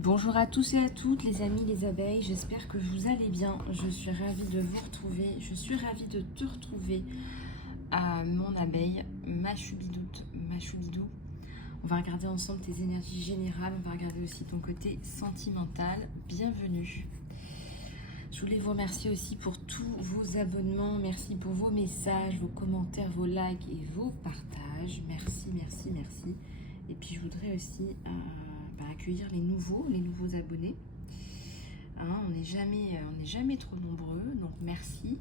Bonjour à tous et à toutes les amis, les abeilles, j'espère que vous allez bien. Je suis ravie de vous retrouver, je suis ravie de te retrouver à mon abeille, ma choubidoute, ma choubidou. On va regarder ensemble tes énergies générales, on va regarder aussi ton côté sentimental. Bienvenue. Je voulais vous remercier aussi pour tous vos abonnements, merci pour vos messages, vos commentaires, vos likes et vos partages. Merci, merci, merci. Et puis je voudrais aussi accueillir les nouveaux abonnés. Hein, on n'est jamais trop nombreux, donc merci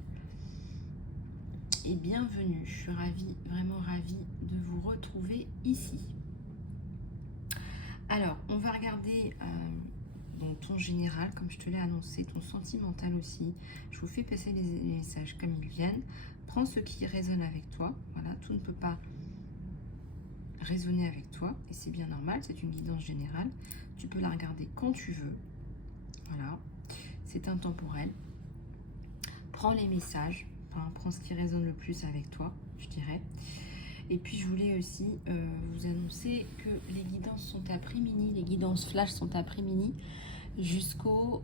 et bienvenue. Je suis ravie, vraiment ravie de vous retrouver ici. Alors, on va regarder donc ton général, comme je te l'ai annoncé, ton sentimental aussi. Je vous fais passer les messages comme ils viennent. Prends ce qui résonne avec toi. Voilà, tout ne peut pas résonner avec toi et c'est bien normal, c'est une guidance générale. Tu peux la regarder quand tu veux. Voilà, c'est intemporel. Prends les messages, prends ce qui résonne le plus avec toi, je dirais. Et puis je voulais aussi vous annoncer que les guidances sont à prix mini, les guidances flash sont à prix mini jusqu'à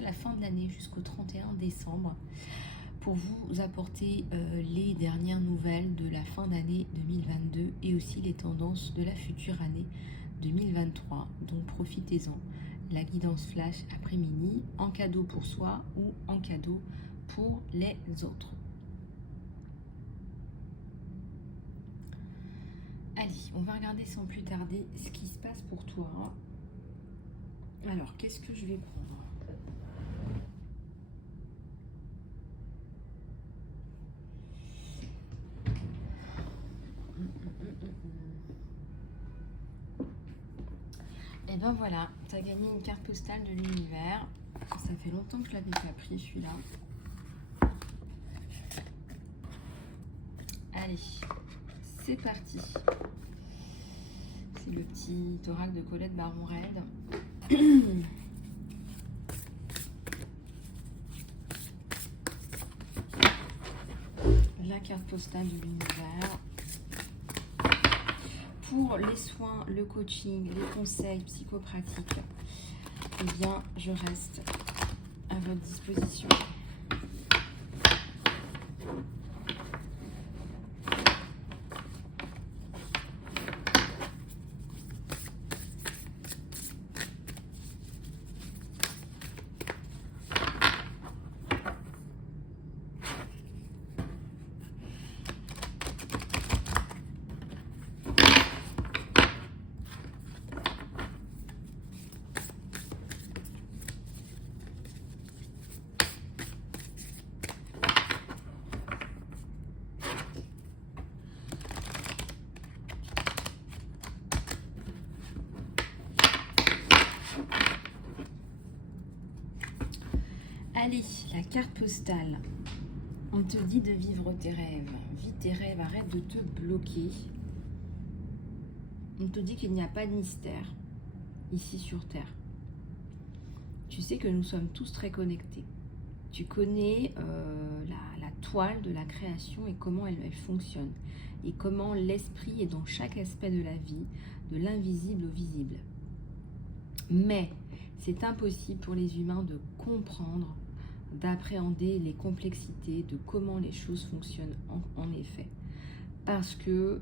la fin de l'année, jusqu'au 31 décembre, pour vous apporter les dernières nouvelles de la fin d'année 2022 et aussi les tendances de la future année 2023. Donc profitez-en. La guidance flash à prix mini, en cadeau pour soi ou en cadeau pour les autres. Allez, on va regarder sans plus tarder ce qui se passe pour toi. Alors, qu'est-ce que je vais prendre ? Et ben voilà, tu as gagné une carte postale de l'univers. Ça fait longtemps que je l'avais pas pris celui-là. Allez, c'est parti. C'est le petit oracle de Colette Baron-Raide. La carte postale de l'univers. Pour les soins, le coaching, les conseils psychopratiques, eh bien, je reste à votre disposition. Allez, la carte postale. On te dit de vivre tes rêves. Vis tes rêves, arrête de te bloquer. On te dit qu'il n'y a pas de mystère ici sur Terre. Tu sais que nous sommes tous très connectés. Tu connais la toile de la création et comment elle fonctionne. Et comment l'esprit est dans chaque aspect de la vie, de l'invisible au visible. Mais c'est impossible pour les humains de comprendre, d'appréhender les complexités de comment les choses fonctionnent en effet. Parce qu'en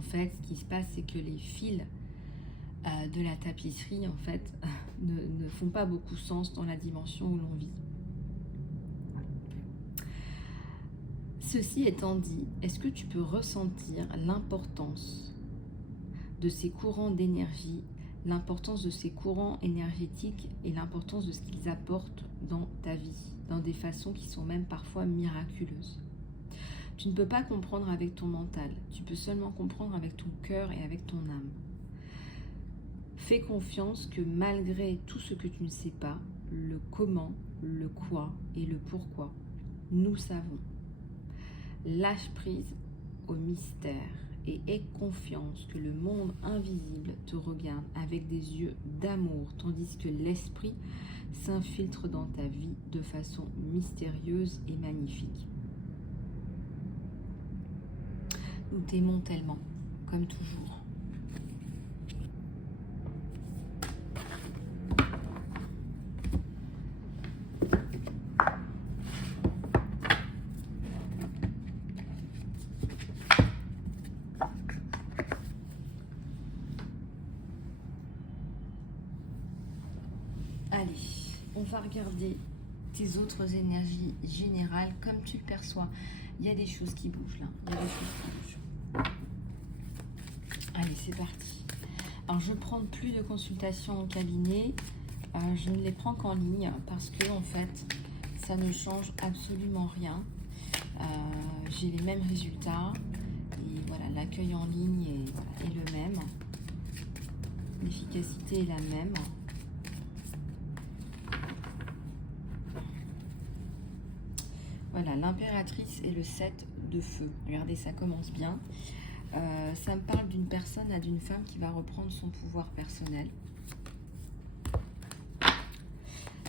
fait, ce qui se passe, c'est que les fils de la tapisserie, en fait, ne font pas beaucoup sens dans la dimension où l'on vit. Ceci étant dit, est-ce que tu peux ressentir l'importance de ces courants d'énergie, l'importance de ces courants énergétiques et l'importance de ce qu'ils apportent dans ta vie, dans des façons qui sont même parfois miraculeuses. Tu ne peux pas comprendre avec ton mental, tu peux seulement comprendre avec ton cœur et avec ton âme. Fais confiance que malgré tout ce que tu ne sais pas, le comment, le quoi et le pourquoi, nous savons. Lâche prise au mystère et aie confiance que le monde invisible te regarde avec des yeux d'amour, tandis que l'esprit s'infiltre dans ta vie de façon mystérieuse et magnifique. Nous t'aimons tellement, comme toujours. va regarder tes autres énergies générales comme tu le perçois. Il y a des choses qui bougent là. Il y a des choses qui bougent. Allez, c'est parti. Alors, je ne prends plus de consultations en cabinet. Je ne les prends qu'en ligne parce que, en fait, ça ne change absolument rien. J'ai les mêmes résultats. Et voilà, l'accueil en ligne est le même. L'efficacité est la même. Voilà, l'impératrice et le 7 de feu. Regardez, ça commence bien. Ça me parle d'une personne, d'une femme qui va reprendre son pouvoir personnel.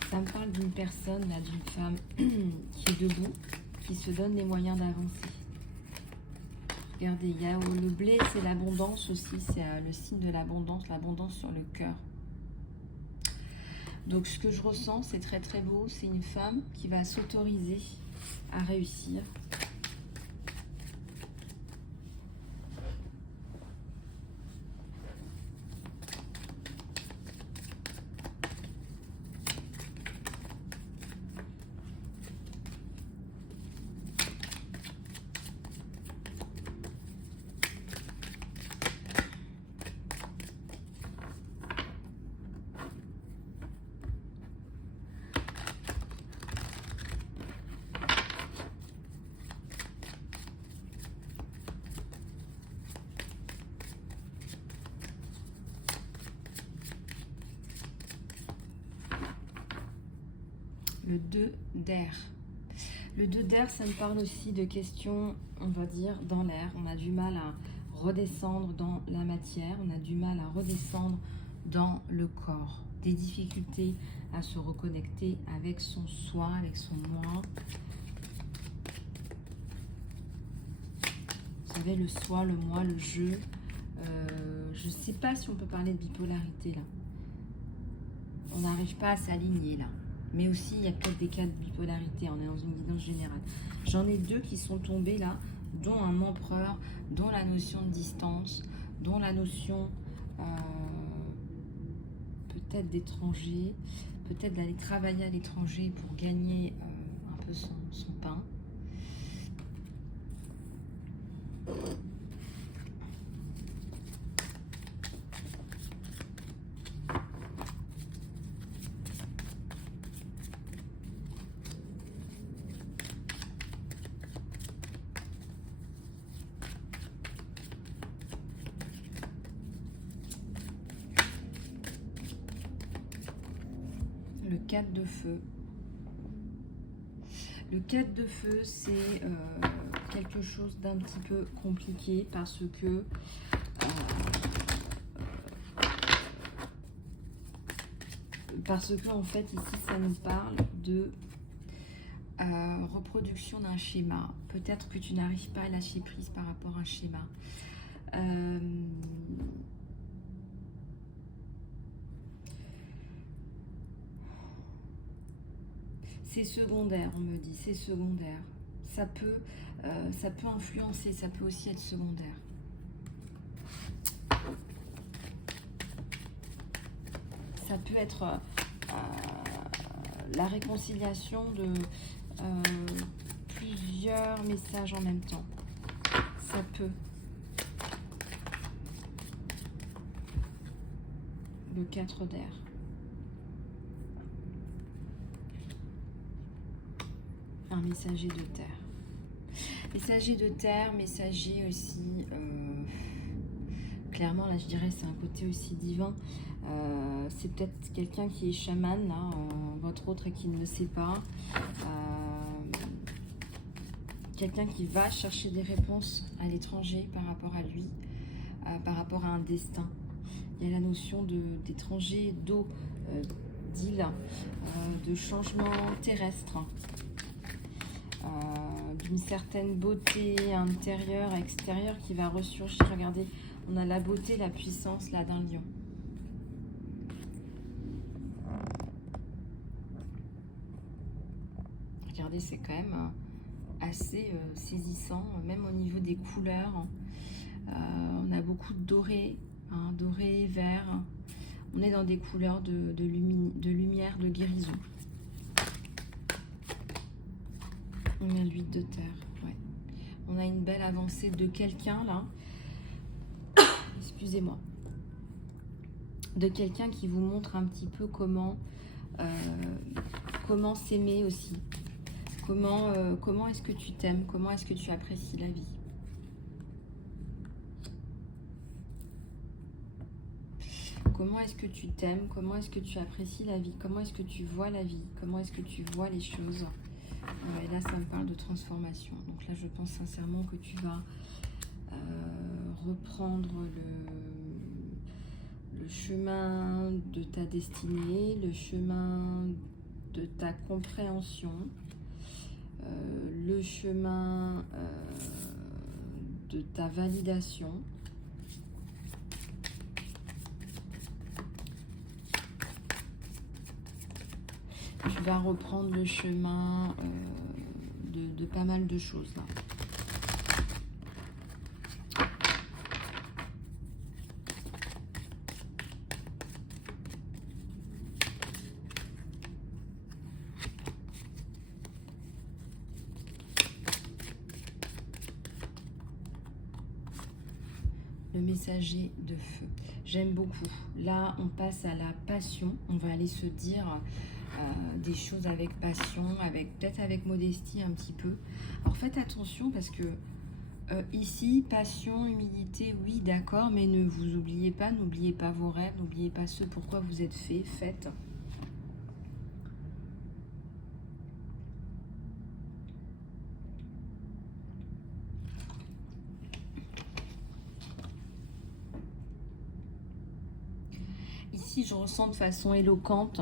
Ça me parle d'une personne, d'une femme qui est debout, qui se donne les moyens d'avancer. Regardez, il y a le blé, c'est l'abondance aussi, c'est le signe de l'abondance sur le cœur. Donc ce que je ressens, c'est très très beau, c'est une femme qui va s'autoriser à réussir. Le 2 d'air. Le 2 d'air, ça me parle aussi de questions, on va dire, dans l'air. On a du mal à redescendre dans la matière, on a du mal à redescendre dans le corps. Des difficultés à se reconnecter avec son soi, avec son moi. Vous savez, le soi, le moi, le je. Je ne sais pas si on peut parler de bipolarité là. On n'arrive pas à s'aligner là. Mais aussi, il y a peut-être des cas de bipolarité. On est dans une guidance générale. J'en ai deux qui sont tombés là, dont un empereur, dont la notion de distance, dont la notion peut-être d'étranger, peut-être d'aller travailler à l'étranger pour gagner un peu son pain. Le 4 de feu. Le 4 de feu, c'est quelque chose d'un petit peu compliqué parce que en fait ici ça nous parle de reproduction d'un schéma. Peut-être que tu n'arrives pas à lâcher prise par rapport à un schéma. C'est secondaire, on me dit, c'est secondaire. Ça peut influencer, ça peut aussi être secondaire. Ça peut être la réconciliation de plusieurs messages en même temps. Ça peut. Le 4 d'air. Un messager de terre. Messager de terre, messager aussi, clairement là je dirais c'est un côté aussi divin. C'est peut-être quelqu'un qui est chaman, là, votre autre et qui ne le sait pas. Quelqu'un qui va chercher des réponses à l'étranger par rapport à lui, par rapport à un destin. Il y a la notion d'étranger, d'eau, d'île, de changement terrestre. D'une certaine beauté intérieure, extérieure qui va ressurgir. Regardez, on a la beauté, la puissance là d'un lion. Regardez, c'est quand même assez saisissant, même au niveau des couleurs. On a beaucoup de doré, doré, vert. On est dans des couleurs de lumière, de guérison. On a l'huile de terre, ouais. On a une belle avancée de quelqu'un là. Excusez-moi. De quelqu'un qui vous montre un petit peu comment s'aimer aussi. Comment est-ce que tu t'aimes? Comment est-ce que tu apprécies la vie? Comment est-ce que tu t'aimes? Comment est-ce que tu apprécies la vie? Comment est-ce que tu vois la vie? Comment est-ce que tu vois les choses? Et là, ça me parle de transformation. Donc là, je pense sincèrement que tu vas reprendre le chemin de ta destinée, le chemin de ta compréhension, le chemin de ta validation. Tu vas reprendre le chemin de pas mal de choses là. Le messager de feu. J'aime beaucoup. Là, on passe à la passion. On va aller se dire des choses avec passion, peut-être avec modestie un petit peu. Alors faites attention parce que ici, passion, humilité, oui, d'accord, mais ne vous oubliez pas, n'oubliez pas vos rêves, n'oubliez pas ce pourquoi vous êtes fait, faites. Ici, je ressens de façon éloquente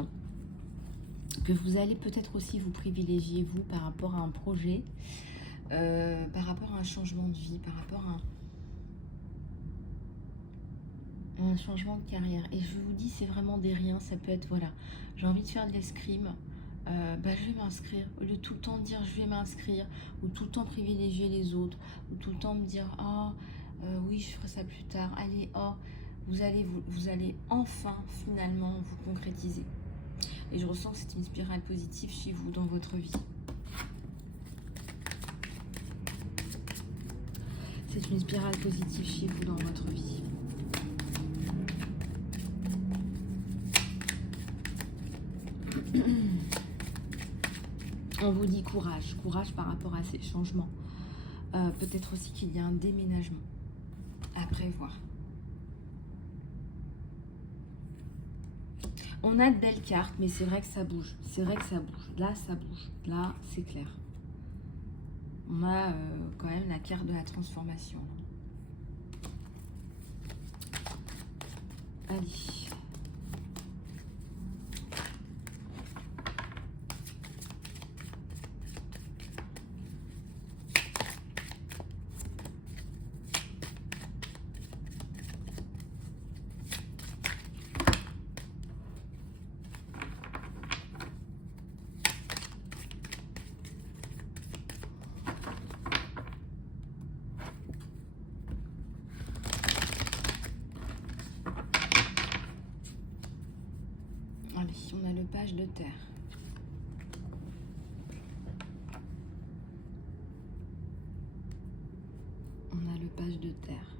que vous allez peut-être aussi vous privilégier, vous, par rapport à un projet, par rapport à un changement de vie, par rapport à un changement de carrière. Et je vous dis, c'est vraiment des riens, ça peut être, voilà, j'ai envie de faire de l'escrime, je vais m'inscrire. Au lieu de tout le temps dire je vais m'inscrire, ou tout le temps privilégier les autres, ou tout le temps me dire, oui, je ferai ça plus tard, allez, vous allez enfin, finalement, vous concrétiser. Et je ressens que c'est une spirale positive chez vous, dans votre vie. C'est une spirale positive chez vous, dans votre vie. On vous dit courage, courage par rapport à ces changements. Peut-être aussi qu'il y a un déménagement à prévoir. On a de belles cartes, mais c'est vrai que ça bouge. C'est vrai que ça bouge. Là, ça bouge. Là, c'est clair. On a quand même la carte de la transformation. Allez. On a le page de terre. On a le page de terre.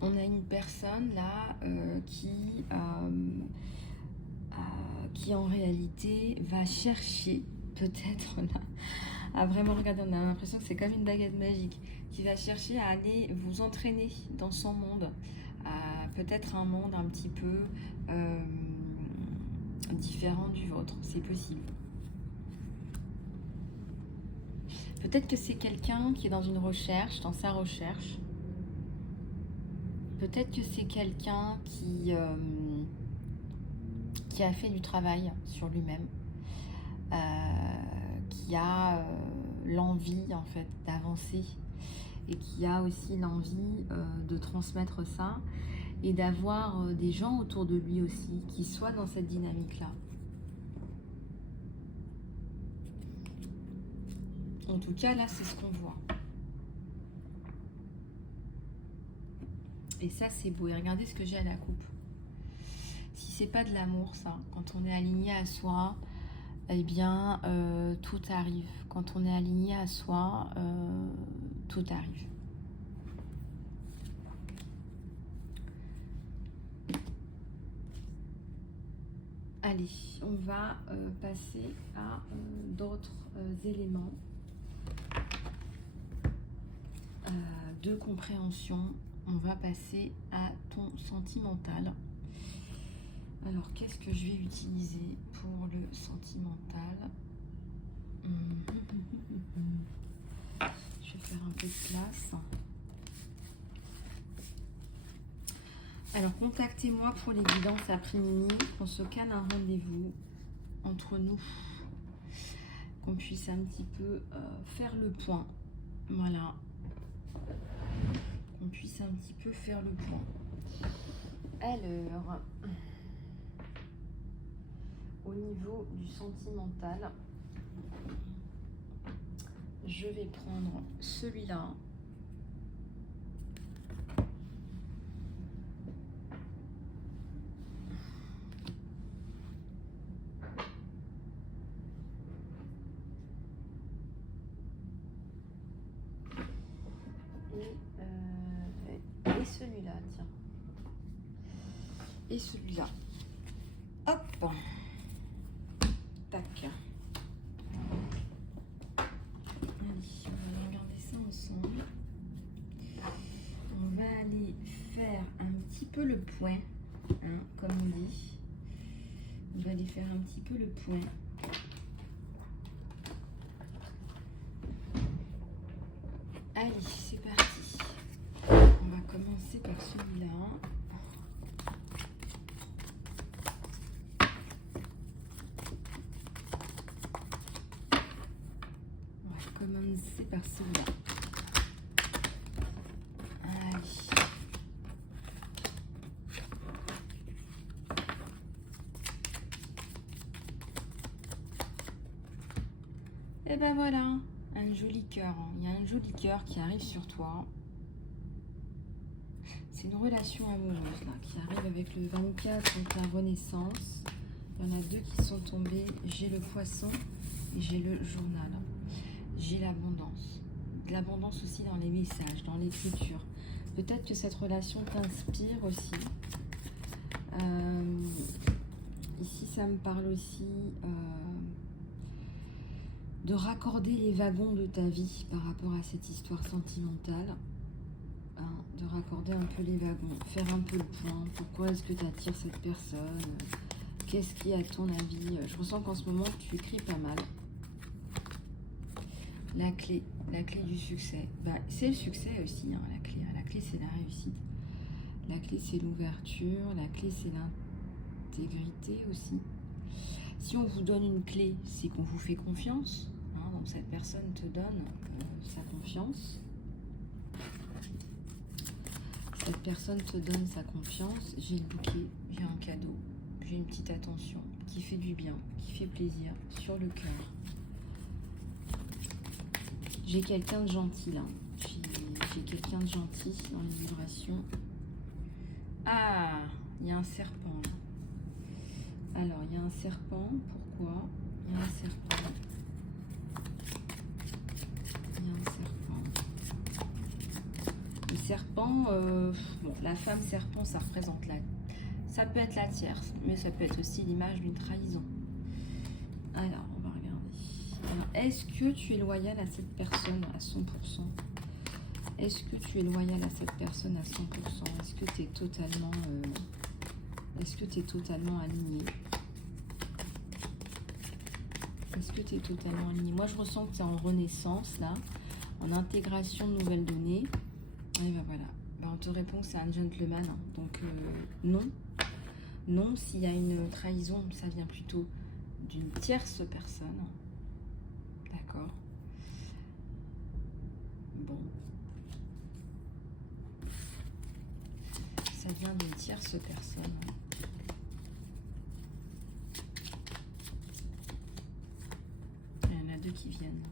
On a une personne là qui en réalité va chercher peut-être là à vraiment regarder. On a l'impression que c'est comme une baguette magique qui va chercher à aller vous entraîner dans son monde. Peut-être un monde un petit peu différent du vôtre, c'est possible. Peut-être que c'est quelqu'un qui est dans une recherche, dans sa recherche. Peut-être que c'est quelqu'un qui a fait du travail sur lui-même, qui a l'envie en fait d'avancer et qui a aussi l'envie de transmettre ça et d'avoir des gens autour de lui aussi qui soient dans cette dynamique-là. En tout cas, là, c'est ce qu'on voit. Et ça, c'est beau. Et regardez ce que j'ai à la coupe. Si c'est pas de l'amour, ça, quand on est aligné à soi, eh bien, tout arrive. Quand on est aligné à soi, tout arrive. Allez, on va passer à d'autres éléments de compréhension. On va passer à ton sentimental. Alors, qu'est-ce que je vais utiliser pour le sentimental? Je vais faire un peu de place. Alors, contactez-moi pour les guidances après-midi, qu'on se cale un rendez-vous entre nous, qu'on puisse un petit peu faire le point. Voilà. Qu'on puisse un petit peu faire le point. Alors, au niveau du sentimental, je vais prendre celui-là. Et celui-là, tiens. Et celui-là. Hop. Tac. Allez, on va regarder ça ensemble. On va aller faire un petit peu le point, hein, comme on dit. On va aller faire un petit peu le point. Allez, c'est parti. On va commencer par celui-là. On va commencer par celui-là. Allez. Et ben voilà, un joli cœur. Il y a un joli cœur qui arrive sur toi. C'est une relation amoureuse là, qui arrive avec le 24, donc la renaissance. Il y en a deux qui sont tombés. J'ai le poisson et j'ai le journal. J'ai l'abondance. De l'abondance aussi dans les messages, dans l'écriture. Peut-être que cette relation t'inspire aussi. Ici, ça me parle aussi de raccorder les wagons de ta vie par rapport à cette histoire sentimentale. Hein, de raccorder un peu les wagons, faire un peu le point. Pourquoi est-ce que tu attires cette personne? Qu'est-ce qui, à ton avis, je ressens qu'en ce moment, tu écris pas mal. La clé du succès. Bah, c'est le succès aussi, hein, la clé. La clé, c'est la réussite. La clé, c'est l'ouverture. La clé, c'est l'intégrité aussi. Si on vous donne une clé, c'est qu'on vous fait confiance. Hein, donc, cette personne te donne sa confiance. Cette personne te donne sa confiance. J'ai le bouquet, j'ai un cadeau, j'ai une petite attention qui fait du bien, qui fait plaisir sur le cœur. J'ai quelqu'un de gentil là. J'ai quelqu'un de gentil dans les vibrations. Ah, il y a un serpent là. Alors, il y a un serpent. Pourquoi? Il y a un serpent. Il y a un serpent. Le serpent, bon, la femme serpent, ça représente ça peut être la tierce, mais ça peut être aussi l'image d'une trahison. Alors, on va regarder. Est-ce que tu es loyal à cette personne à 100%? Est-ce que tu es loyal à cette personne à 100%? Est-ce que tu es totalement... est-ce que tu es totalement aligné? Est-ce que tu es totalement aligné? Moi, je ressens que tu es en renaissance, là, en intégration de nouvelles données. Et ben voilà. Ben, on te répond que c'est un gentleman. Hein. Donc, non. Non, s'il y a une trahison, ça vient plutôt d'une tierce personne. D'accord. Bon. Ça vient d'une tierce personne. Il y en a deux qui viennent.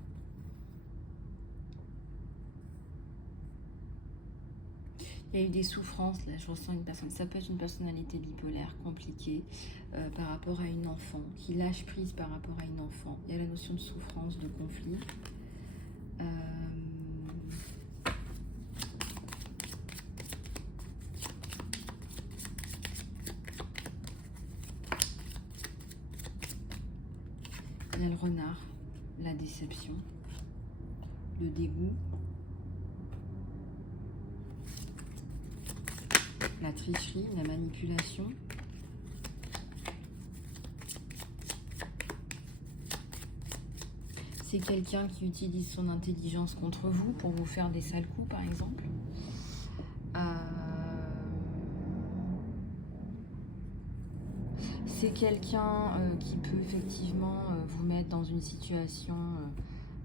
Il y a eu des souffrances, là, je ressens une personne, ça peut être une personnalité bipolaire, compliquée, par rapport à une enfant, qui lâche prise par rapport à une enfant. Il y a la notion de souffrance, de conflit. Il y a le renard, la déception, le dégoût, la tricherie, la manipulation. C'est quelqu'un qui utilise son intelligence contre vous pour vous faire des sales coups, par exemple. C'est quelqu'un qui peut effectivement vous mettre dans une situation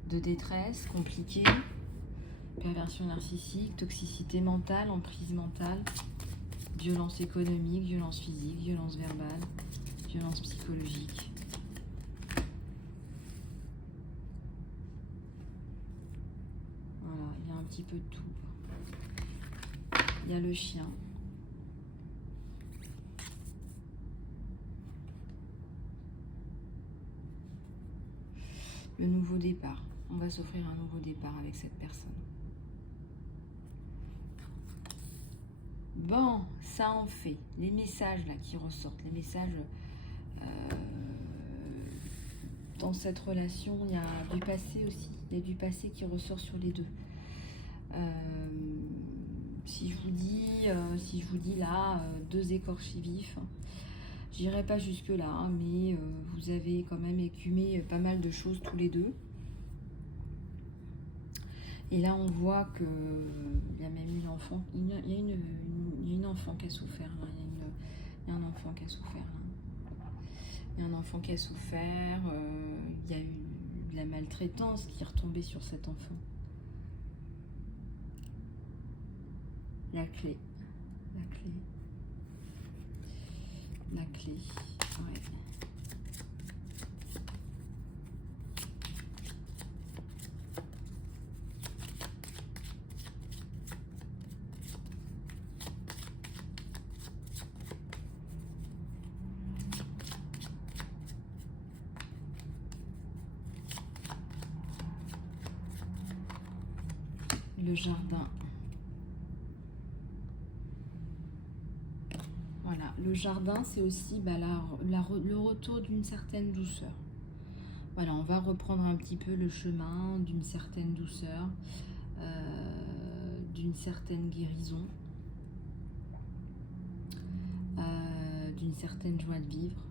de détresse, compliquée, perversion narcissique, toxicité mentale, emprise mentale, violence économique, violence physique, violence verbale, violence psychologique. Voilà, il y a un petit peu de tout. Il y a le chien. Le nouveau départ. On va s'offrir un nouveau départ avec cette personne. Bon, ça en fait. Les messages là qui ressortent, les messages dans cette relation, il y a du passé aussi. Il y a du passé qui ressort sur les deux. Si je vous dis là, deux écorchés vifs, j'irai pas jusque là, mais vous avez quand même écumé pas mal de choses tous les deux. Et là, on voit que il y a même une enfant, il y a une enfant qui a souffert. Hein, il y a un enfant qui a souffert. Hein. Il y a un enfant qui a souffert. Il y a eu de la maltraitance qui est retombée sur cet enfant. La clé. La clé, ouais. Le jardin. Voilà, le jardin, c'est aussi le retour d'une certaine douceur. Voilà, on va reprendre un petit peu le chemin d'une certaine douceur, d'une certaine guérison, d'une certaine joie de vivre.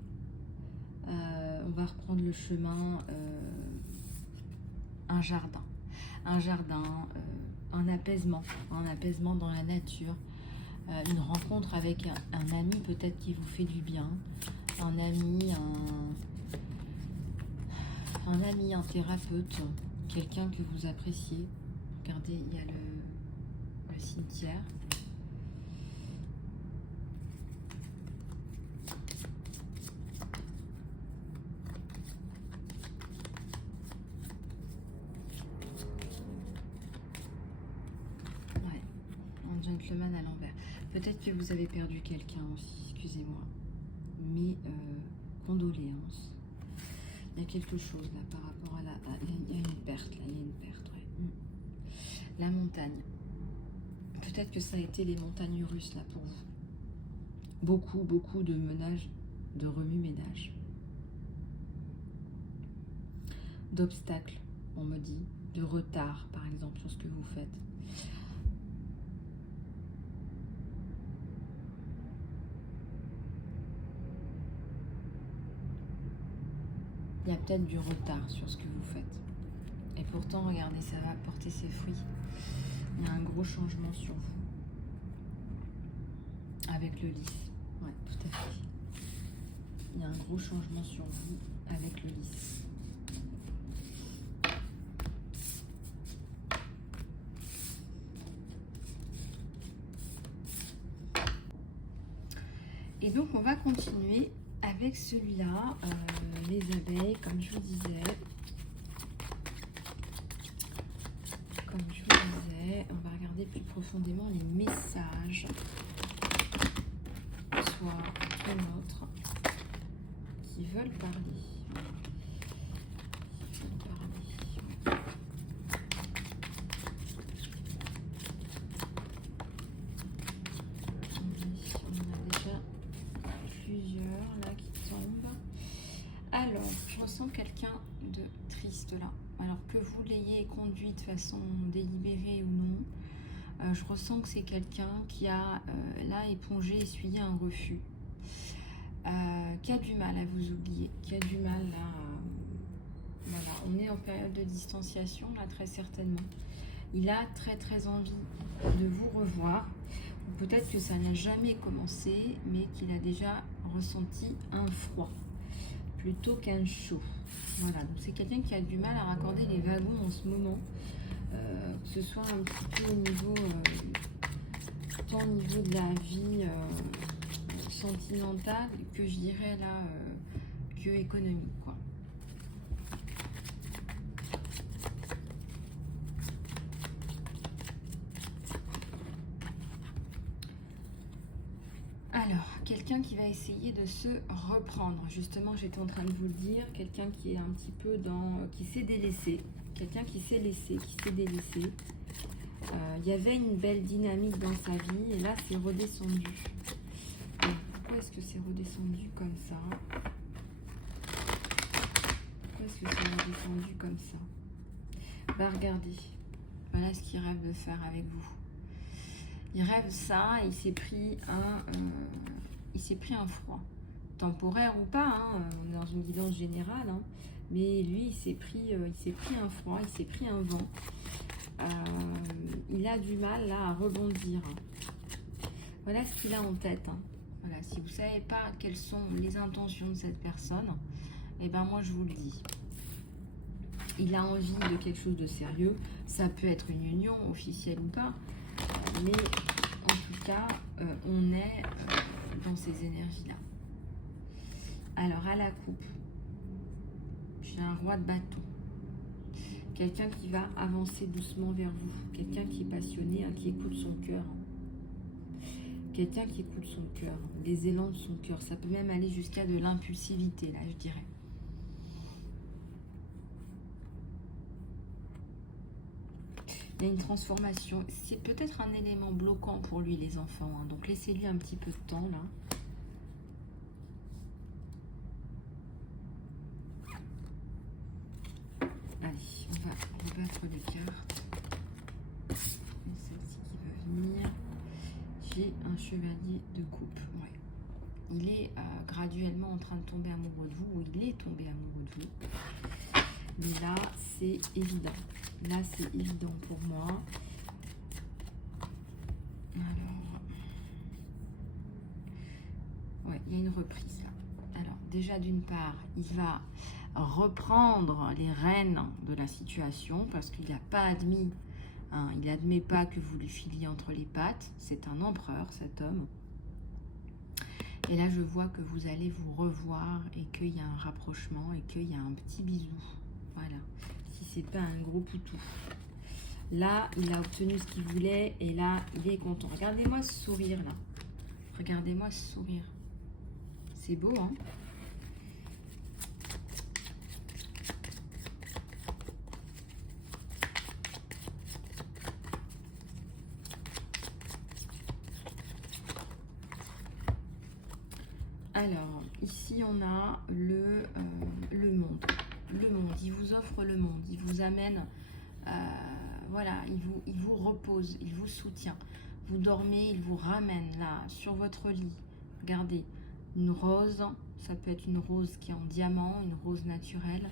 On va reprendre le chemin, un jardin, un apaisement dans la nature. Une rencontre avec un ami peut-être qui vous fait du bien, un ami, un thérapeute, quelqu'un que vous appréciez. Regardez, il y a le cimetière. Ouais, un gentleman à l'envers. Peut-être que vous avez perdu quelqu'un aussi, excusez-moi. Mais condoléances. Il y a quelque chose là par rapport à il y a une perte, là, il y a une perte, ouais. La montagne. Peut-être que ça a été les montagnes russes là pour vous. Beaucoup de ménage, de remue-ménage. D'obstacles, on me dit. De retard, par exemple, sur ce que vous faites. Il y a peut-être du retard sur ce que vous faites. Et pourtant, regardez, ça va porter ses fruits. Il y a un gros changement sur vous. Avec le lys. Ouais, tout à fait. Il y a un gros changement sur vous avec le lys. Et donc, on va continuer avec celui-là, les abeilles, comme je vous disais. On va regarder regarder plus profondément les messages, soit ou autre, qui veulent parler. Alors, je ressens quelqu'un de triste là. Alors que vous l'ayez conduit de façon délibérée ou non, je ressens que c'est quelqu'un qui a là épongé, essuyé un refus, qui a du mal à vous oublier, qui a du mal à... Voilà, on est en période de distanciation là très certainement. Il a très envie de vous revoir. Ou peut-être que ça n'a jamais commencé, mais qu'il a déjà ressenti un froid plutôt qu'un chaud. Voilà, donc c'est quelqu'un qui a du mal à raccorder les wagons en ce moment, que ce soit un petit peu au niveau, tant au niveau de la vie sentimentale que je dirais là, que économique, quoi. Alors, quelqu'un qui va essayer de se reprendre. Justement, j'étais en train de vous le dire. Quelqu'un qui est un petit peu dans... qui s'est délaissé. Quelqu'un qui s'est laissé, qui s'est délaissé. Il y avait une belle dynamique dans sa vie. Et là, c'est redescendu. Pourquoi est-ce que c'est redescendu comme ça? Pourquoi est-ce que c'est redescendu comme ça? Bah, regardez. Voilà ce qu'il rêve de faire avec vous. Il rêve ça, il s'est pris un froid, temporaire ou pas, hein, on est dans une guidance générale, hein, mais lui il s'est pris un froid, il s'est pris un vent, il a du mal là à rebondir. Voilà ce qu'il a en tête. Hein. Voilà, si vous ne savez pas quelles sont les intentions de cette personne, et ben moi je vous le dis. Il a envie de quelque chose de sérieux, ça peut être une union officielle ou pas. Mais en tout cas, on est dans ces énergies-là. Alors, à la coupe, j'ai un roi de bâton. Quelqu'un qui va avancer doucement vers vous. Quelqu'un qui est passionné, hein, qui écoute son cœur. Quelqu'un qui écoute son cœur, les élans de son cœur. Ça peut même aller jusqu'à de l'impulsivité, là, je dirais. Il y a une transformation. C'est peut-être un élément bloquant pour lui, les enfants. Hein. Donc, laissez-lui un petit peu de temps, là. Allez, on va rebattre les cartes. Celle-ci qui veut venir. J'ai un chevalier de coupe. Ouais. Il est graduellement en train de tomber amoureux de vous, ou il est tombé amoureux de vous. Mais là, c'est évident. Là, c'est évident pour moi. Alors, ouais, il y a une reprise là. Alors, déjà d'une part, il va reprendre les rênes de la situation parce qu'il n'a pas admis, hein, il n'admet pas que vous lui filiez entre les pattes. C'est un empereur, cet homme. Et là, je vois que vous allez vous revoir et qu'il y a un rapprochement et qu'il y a un petit bisou. Voilà. Si c'est pas un gros poutou. Là, il a obtenu ce qu'il voulait et là, il est content. Regardez-moi ce sourire là. Regardez-moi ce sourire. C'est beau, hein? Alors, ici, on a le monde. Le monde, il vous offre le monde. Il vous amène... voilà, il vous repose, il vous soutient. Vous dormez, il vous ramène là, sur votre lit. Regardez, une rose, ça peut être une rose qui est en diamant, une rose naturelle.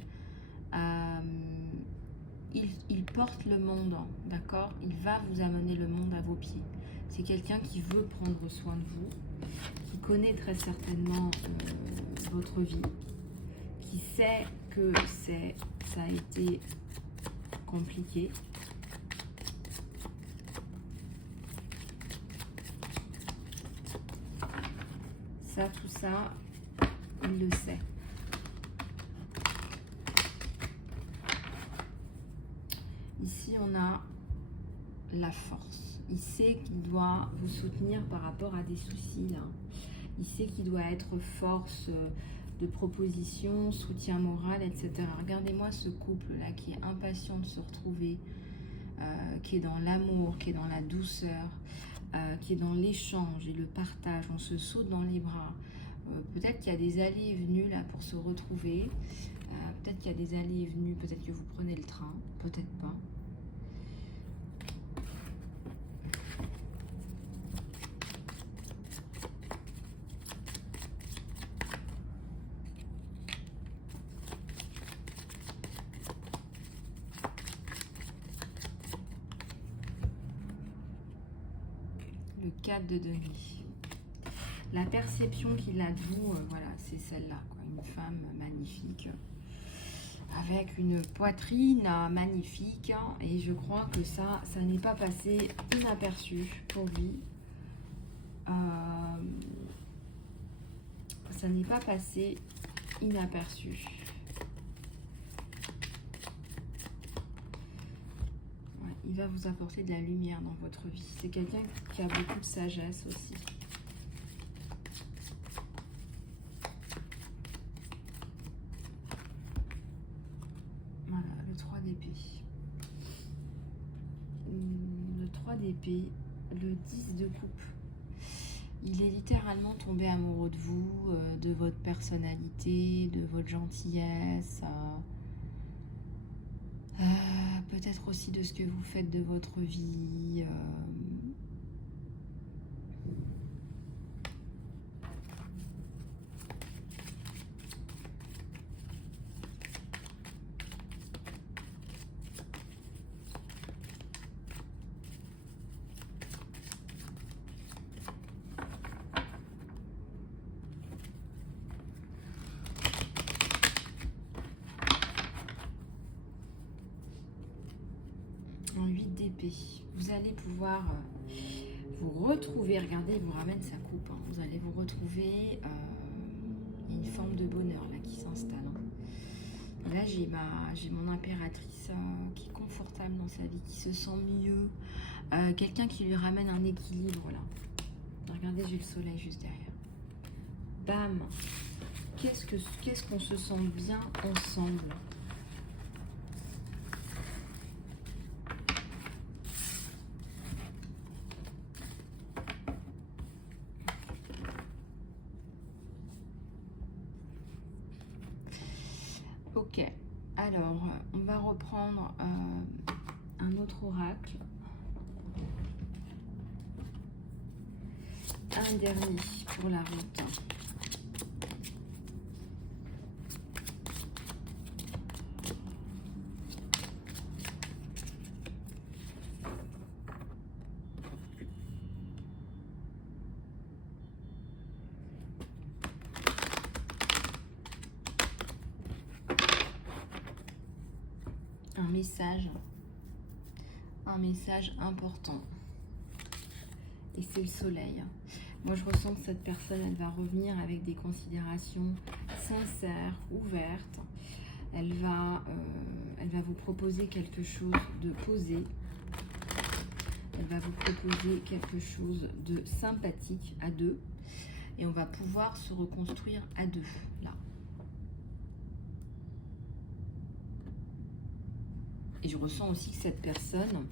Il porte le monde, d'accord? Il va vous amener le monde à vos pieds. C'est quelqu'un qui veut prendre soin de vous, qui connaît très certainement votre vie, qui sait que ça a été compliqué. Ça, tout ça, il le sait. Ici, on a la la force. Il sait qu'il doit vous soutenir par rapport à des soucis, là. Il sait qu'il doit être force de proposition, soutien moral, etc. Regardez-moi ce couple-là qui est impatient de se retrouver, qui est dans l'amour, qui est dans la douceur, qui est dans l'échange et le partage. On se saute dans les bras. Peut-être qu'il y a des allées et venues là pour se retrouver. Peut-être qu'il y a des allées et venues. Peut-être que vous prenez le train. Peut-être pas. Le 4 de denier. La perception qu'il a de vous, voilà, c'est celle-là, quoi. Une femme magnifique, avec une poitrine magnifique, hein, et je crois que ça n'est pas passé inaperçu pour lui. Ça n'est pas passé inaperçu. Ouais, il va vous apporter de la lumière dans votre vie. C'est quelqu'un qui a beaucoup de sagesse aussi. Voilà, le 3 d'épée. Le 3 d'épée, le 10 de coupe. Il est littéralement tombé amoureux de vous, de votre personnalité, de votre gentillesse, peut-être aussi de ce que vous faites de votre vie. En 8 d'épée, vous allez pouvoir vous retrouver. Regardez, il vous ramène sa coupe, hein. Vous allez vous retrouver. Il y a une forme de bonheur là qui s'installe, hein. Là, j'ai mon impératrice qui est confortable dans sa vie, qui se sent mieux. Quelqu'un qui lui ramène un équilibre là. Regardez, j'ai le soleil juste derrière. Bam! Qu'est-ce qu'on se sent bien ensemble. Ok, alors on va reprendre un autre oracle. Un dernier pour la route. Un message important. Et c'est le soleil. Moi, je ressens que cette personne, elle va revenir avec des considérations sincères, ouvertes. Elle va vous proposer quelque chose de posé. Elle va vous proposer quelque chose de sympathique à deux. Et on va pouvoir se reconstruire à deux, là. Et je ressens aussi que cette personne,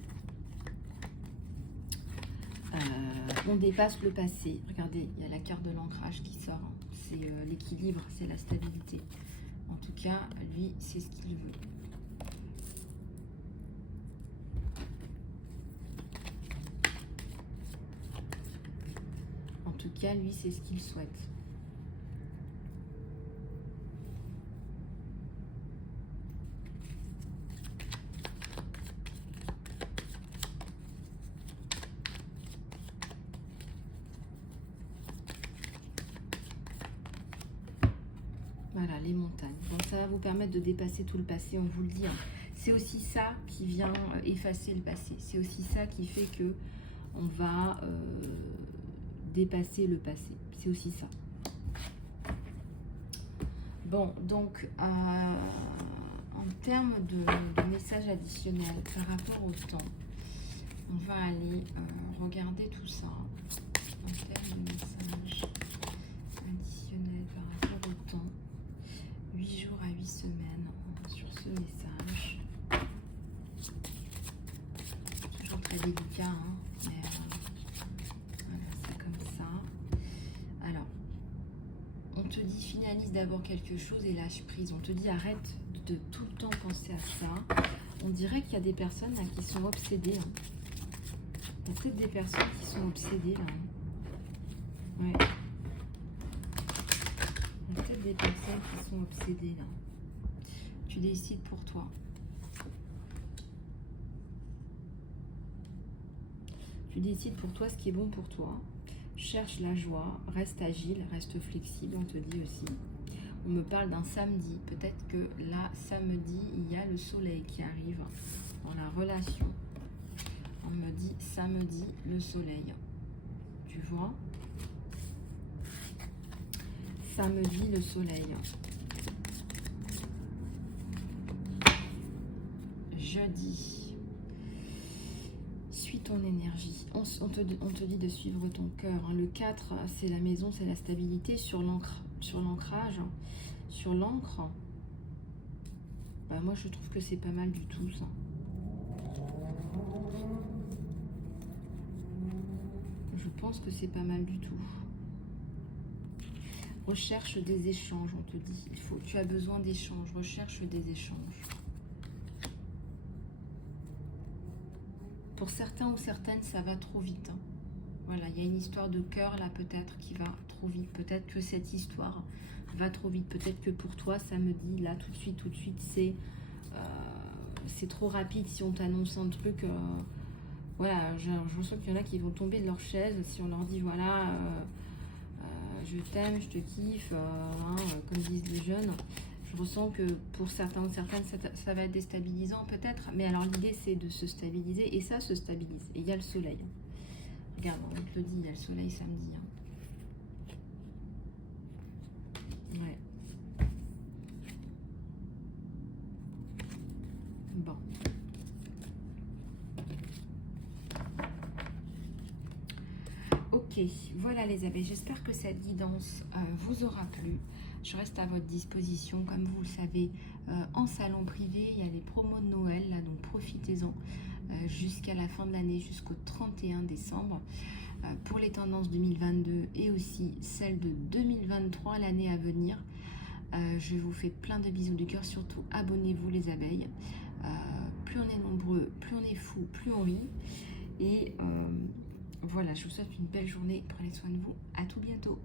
on dépasse le passé. Regardez, il y a la carte de l'ancrage qui sort. C'est l'équilibre, c'est la stabilité. En tout cas, lui, c'est ce qu'il veut. En tout cas, lui, c'est ce qu'il souhaite. Voilà, les montagnes. Bon, ça va vous permettre de dépasser tout le passé, on vous le dit, hein. C'est aussi ça qui vient effacer le passé. C'est aussi ça qui fait que on va dépasser le passé. C'est aussi ça. Bon, donc, en termes de messages additionnels par rapport au temps, On va aller regarder tout ça en termes de messages additionnels par rapport au temps. 8 jours à 8 semaines sur ce message. Toujours très délicat, hein, mais voilà, c'est comme ça. Alors, on te dit finalise d'abord quelque chose et lâche prise. On te dit arrête de tout le temps penser à ça. On dirait qu'il y a des personnes là, qui sont obsédées. Hein. Il y a peut-être des personnes qui sont obsédées là. Hein. Ouais. Il y a peut-être des personnes qui sont obsédées là. Tu décides pour toi. Tu décides pour toi ce qui est bon pour toi. Cherche la joie, reste agile, reste flexible, on te dit aussi. On me parle d'un samedi. Peut-être que là, samedi, il y a le soleil qui arrive dans la relation. On me dit samedi, le soleil. Tu vois? Samedi, le soleil. Jeudi. Suis ton énergie. On te dit de suivre ton cœur. Hein. Le 4, c'est la maison, c'est la stabilité sur l'ancrage. Sur l'encre, bah moi je trouve que c'est pas mal du tout ça. Je pense que c'est pas mal du tout. Recherche des échanges, on te dit. Tu as besoin d'échanges. Recherche des échanges. Pour certains ou certaines, ça va trop vite. Hein. Voilà, il y a une histoire de cœur là peut-être qui va trop vite. Peut-être que cette histoire va trop vite. Peut-être que pour toi, ça me dit là tout de suite, c'est trop rapide. Si on t'annonce un truc, voilà, je ressens qu'il y en a qui vont tomber de leur chaise si on leur dit voilà, je t'aime, je te kiffe, hein, comme disent les jeunes. Je ressens que pour certains ou certaines, ça va être déstabilisant peut-être. Mais alors l'idée, c'est de se stabiliser et ça se stabilise. Et il y a le soleil. Regarde, on te le dit, il y a le soleil samedi. Hein. Ouais. Bon. Ok, voilà les abeilles. J'espère que cette guidance vous aura plu. Je reste à votre disposition, comme vous le savez, en salon privé. Il y a les promos de Noël, là, donc profitez-en jusqu'à la fin de l'année, jusqu'au 31 décembre. Pour les tendances 2022 et aussi celles de 2023, l'année à venir. Je vous fais plein de bisous du cœur, surtout abonnez-vous les abeilles. Plus on est nombreux, plus on est fou, plus on rit. Et voilà, je vous souhaite une belle journée, prenez soin de vous, à tout bientôt.